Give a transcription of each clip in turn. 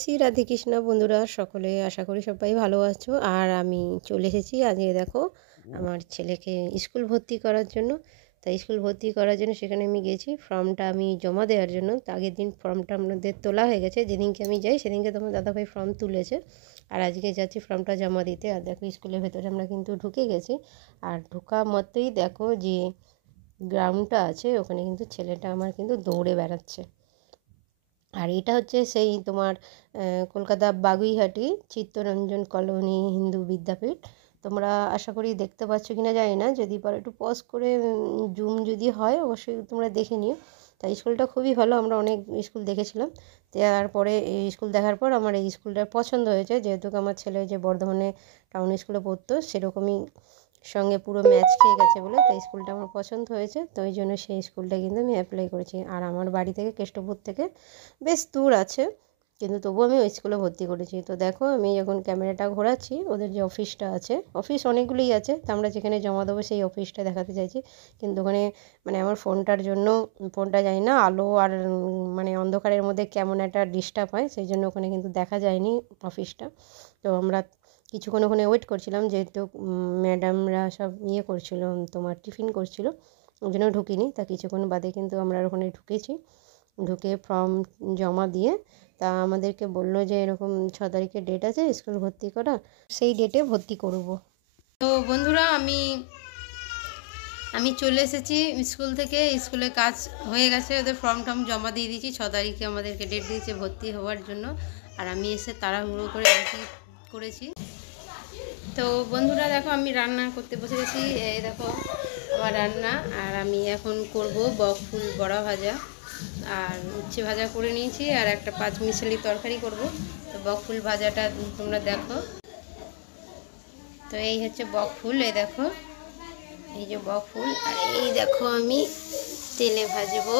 শ্রী রাধে কৃষ্ণ বন্ধুরা সকলে আশা করি সবাই ভালো আছো। আর আমি চলে এসেছি আজকে দেখো আমার ছেলেকে স্কুল ভর্তি করার জন্য। তাই স্কুল ভর্তি করার জন্য সেখানে আমি গেছি ফর্মটা আমি জমা দেওয়ার জন্য। তো আগের দিন ফর্মটা আমাদের তোলা হয়ে গেছে, যেদিনকে আমি যাই সেদিনকে তোমার দাদাভাই ফর্ম তুলেছে, আর আজকে যাচ্ছি ফর্মটা জমা দিতে। আর দেখো স্কুলের ভেতরে আমরা কিন্তু ঢুকে গেছি। আর ঢোকা মতোই দেখো যে গ্রাউন্ডটা আছে, ওখানে কিন্তু ছেলেটা আমার কিন্তু দৌড়ে বেড়াচ্ছে। আর এটা হচ্ছে সেই তোমার কলকাতা বাগুইহাটি চিত্তরঞ্জন কলোনি হিন্দু বিদ্যাপীঠ। তোমরা আশা করি দেখতে পাচ্ছ কি না জানি না, যদি পারো একটু পজ করে জুম যদি হয় অবশ্যই তোমরা দেখে নিও। তাই স্কুলটা খুবই ভালো, আমরা অনেক স্কুল দেখেছিলাম। তারপরে এই স্কুল দেখার পর আমার এই স্কুলটা পছন্দ হয়েছে, যেহেতু আমার ছেলে যে বর্ধমানে টাউন স্কুলে পড়তো সেরকমই সঙ্গে পুরো ম্যাচ খেয়ে গেছে বলে তাই স্কুলটা আমার পছন্দ হয়েছে। তো ওই জন্য সেই স্কুলটা কিন্তু আমি অ্যাপ্লাই করেছি। আর আমার বাড়ি থেকে কেষ্টপুর থেকে বেশ দূর আছে, কিন্তু তবুও আমি ওই স্কুলে ভর্তি করেছি। তো দেখো আমি যখন ক্যামেরাটা ঘোরাচ্ছি, ওদের যে অফিসটা আছে, অফিস অনেকগুলোই আছে, তো আমরা যেখানে জমা দেবো সেই অফিসটা দেখাতে চাইছি। কিন্তু ওখানে মানে আমার ফোনটার জন্য, ফোনটা জানি না আলো আর মানে অন্ধকারের মধ্যে কেমন একটা ডিস্টার্ব হয়, সেই জন্য ওখানে কিন্তু দেখা যায়নি অফিসটা। তো আমরা কিছুক্ষণ ওখানে ওয়েট করছিলাম, যেহেতু ম্যাডামরা সব করছিল, তোমার টিফিন করছিল, ওই জন্য ঢুকিনি। তা কিছুক্ষণ বাদে কিন্তু আমরা ওখানে ঢুকেছি, ঢুকে ফর্ম জমা দিয়ে তা আমাদেরকে বললো যে এরকম 6 তারিখে ডেট আছে স্কুল ভর্তি করা, সেই ডেটে ভর্তি করব। তো বন্ধুরা আমি চলে এসেছি স্কুল থেকে, স্কুলে কাজ হয়ে গেছে, ওদের ফর্ম টর্ম জমা দিয়ে দিয়েছি। 6 তারিখে আমাদেরকে ডেট দিয়েছে ভর্তি হওয়ার জন্য। আর আমি এসে তাড়াহুড়ো করে করেছি। তো বন্ধুরা দেখো আমি রান্না করতে বসে গেছি, এই দেখো আমার রান্না। আর আমি এখন করব বকফুল বড়া ভাজা আর উচ্ছে ভাজা করে নিয়েছি, আর একটা 5 মিশালি তরকারি করব। তো বকফুল ভাজাটা তোমরা দেখো। তো এই হচ্ছে বকফুল, এই দেখো এই যে বকফুল। আর এই দেখো আমি তেলে ভাজবো।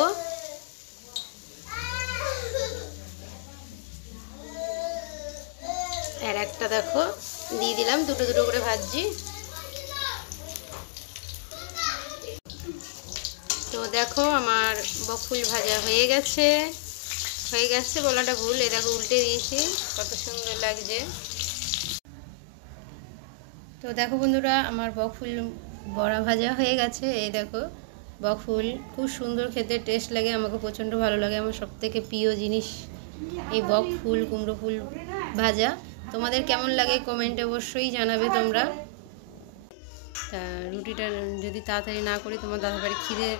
আর একটা দেখো দিয়ে দিলাম, দুটো দুটো করে ভাজছি। তো দেখো আমার বকফুল ভাজা হয়ে গেছে বলাটা ভুল, এই দেখো উল্টে দিয়েছি, কত সুন্দর লাগছে। তো দেখো বন্ধুরা আমার বকফুল বড়া ভাজা হয়ে গেছে। এই দেখো বকফুল খুব সুন্দর খেতে, টেস্ট লাগে, আমাকে প্রচণ্ড ভালো লাগে। আমার সবথেকে প্রিয় জিনিস এই বকফুল কুমড়ো ফুল ভাজা। তোমাদের কেমন লাগে কমেন্টে অবশ্যই জানাবে তোমরা। তা রুটিটা যদি তাড়াতাড়ি না করি, তোমার দাদাবাড়ি খিদে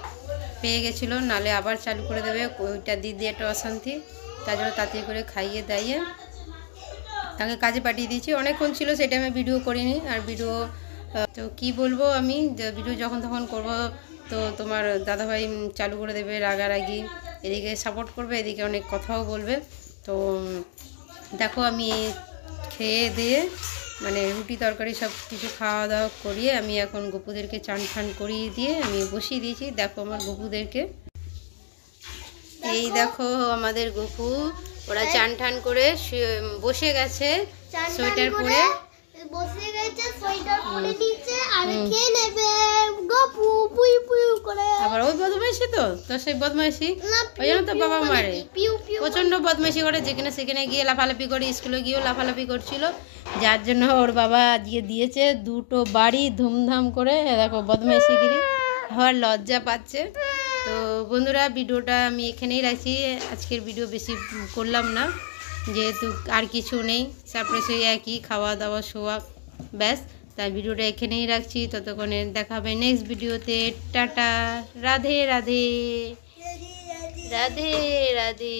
পেয়ে গেছিলো, নালে আবার চালু করে দেবে, ওইটা দিয়ে একটা অশান্তি। তার জন্য তাড়াতাড়ি করে খাইয়ে দাইয়ে তাকে কাজে পাঠিয়ে দিয়েছি। অনেকক্ষণ ছিল সেটা আমি ভিডিও করিনি। আর ভিডিও তো কি বলবো, আমি ভিডিও যখন তখন করব, তো তোমার দাদাভাই চালু করে দেবে রাগারাগি, এদিকে সাপোর্ট করবে, এদিকে অনেক কথাও বলবে। তো দেখো আমি খেয়ে দিয়ে মানে রুটি তরকারি সব কিছু খাওয়া দাওয়া করিয়ে আমি এখন গপুদেরকে চান ফান করিয়ে দিয়ে আমি বসিয়ে দিয়েছি। দেখো আমার গপুদেরকে, এই দেখো আমাদের গপু, ওরা চান টান করে বসে গেছে, সোয়েটার পরে বসে গেছে, সোয়েটার পরে নিচে আর খেয়ে নেবে গপু পুই পুই করে। আবার ওই বদমাইশি, তো সেই বদমাইশি ওই জন্য তো বাবা মারে, প্রচণ্ড বদমাইশি করে, যেখানে সেখানে গিয়ে লাফালাফি করে, স্কুলে গিয়েও লাফালাফি করছিল, যার জন্য ওর বাবা আজকে দিয়েছে 2টো বাড়ি ধুমধাম করে। দেখো বদমাইশিগিরি, আবার লজ্জা পাচ্ছে। তো বন্ধুরা ভিডিওটা আমি এখানেই রাখছি, আজকের ভিডিও বেশি করলাম না, যেহেতু আর কিছু নেই, তারপরে সেই একই খাওয়া দাওয়া শোয়া, ব্যাস। তাই ভিডিওটা এখানেই রাখছি, ততক্ষণে দেখা হবে নেক্সট ভিডিওতে। টাটা, রাধে রাধে, রাধে রাধে।